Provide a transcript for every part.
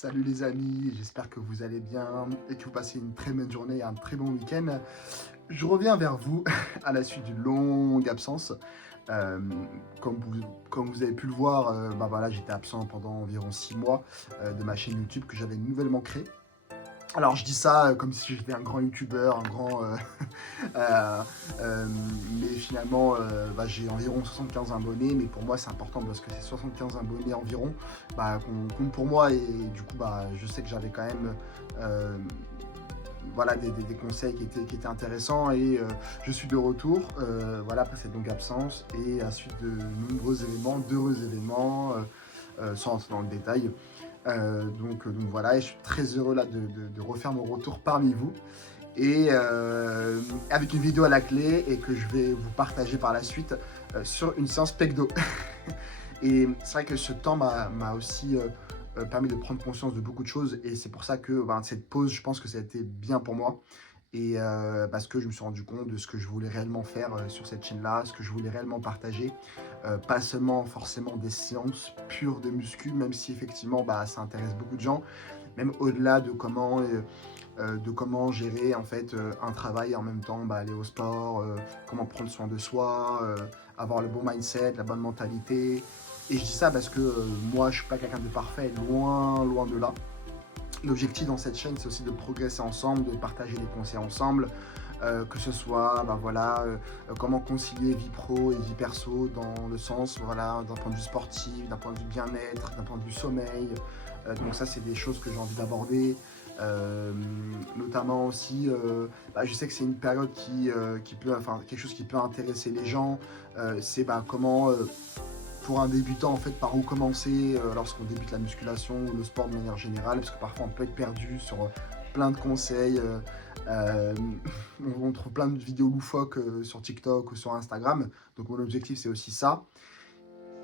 Salut les amis, j'espère que vous allez bien et que vous passez une très bonne journée et un très bon week-end. Je reviens vers vous à la suite d'une longue absence. Euh, comme vous avez pu le voir, voilà, j'étais absent pendant environ 6 mois de ma chaîne YouTube que j'avais nouvellement créée. Alors je dis ça comme si j'étais un grand youtubeur, un grand... euh, euh, mais finalement j'ai environ 75 abonnés, mais pour moi c'est important parce que ces 75 abonnés environ qu'on compte pour moi et du coup je sais que j'avais quand même voilà, des conseils qui étaient intéressants et je suis de retour voilà, après cette longue absence et à suite de nombreux événements, d'heureux événements, sans entrer dans le détail. Donc voilà, et je suis très heureux là de refaire mon retour parmi vous et avec une vidéo à la clé et que je vais vous partager par la suite sur une séance pecdo. Et c'est vrai que ce temps m'a aussi permis de prendre conscience de beaucoup de choses et c'est pour ça que cette pause, je pense que ça a été bien pour moi et parce que je me suis rendu compte de ce que je voulais réellement faire sur cette chaîne-là, ce que je voulais réellement partager, pas seulement forcément des séances pures de muscu, même si effectivement ça intéresse beaucoup de gens, même au-delà de comment gérer en fait un travail et en même temps aller au sport, comment prendre soin de soi, avoir le bon mindset, la bonne mentalité. Et je dis ça parce que moi je suis pas quelqu'un de parfait, loin, loin de là. L'objectif dans cette chaîne, c'est aussi de progresser ensemble, de partager des conseils ensemble, que ce soit comment concilier vie pro et vie perso dans le sens d'un point de vue sportif, d'un point de vue bien-être, d'un point de vue sommeil. Donc ça, c'est des choses que j'ai envie d'aborder. Notamment aussi, je sais que c'est une période qui peut, enfin quelque chose qui peut intéresser les gens. C'est comment pour un débutant, en fait, par où commencer lorsqu'on débute la musculation ou le sport de manière générale, parce que parfois on peut être perdu sur plein de conseils. Euh, on trouve plein de vidéos loufoques sur TikTok ou sur Instagram. Donc mon objectif, c'est aussi ça.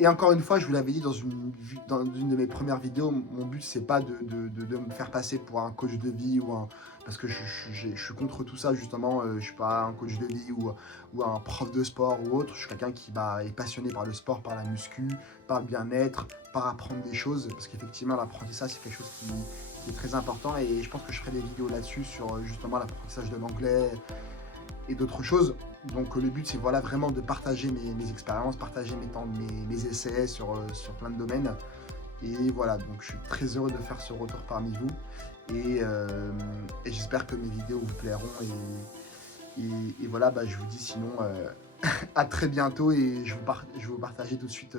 Et encore une fois, je vous l'avais dit dans une de mes premières vidéos, mon but c'est pas de me faire passer pour un coach de vie parce que je suis contre tout ça justement. Je suis pas un coach de vie ou un prof de sport ou autre. Je suis quelqu'un qui est passionné par le sport, par la muscu, par le bien-être, par apprendre des choses parce qu'effectivement l'apprentissage c'est quelque chose qui est très important et je pense que je ferai des vidéos là-dessus sur justement l'apprentissage de l'anglais et d'autres choses. Donc le but c'est vraiment de partager mes expériences, partager mes essais sur plein de domaines. Et voilà, donc je suis très heureux de faire ce retour parmi vous. Et j'espère que mes vidéos vous plairont. Et voilà, je vous dis sinon à très bientôt et je vais vous partager tout de suite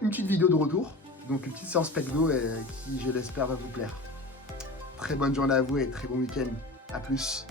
une petite vidéo de retour. Donc une petite séance pecdo qui je l'espère va vous plaire. Très bonne journée à vous et très bon week-end. A plus.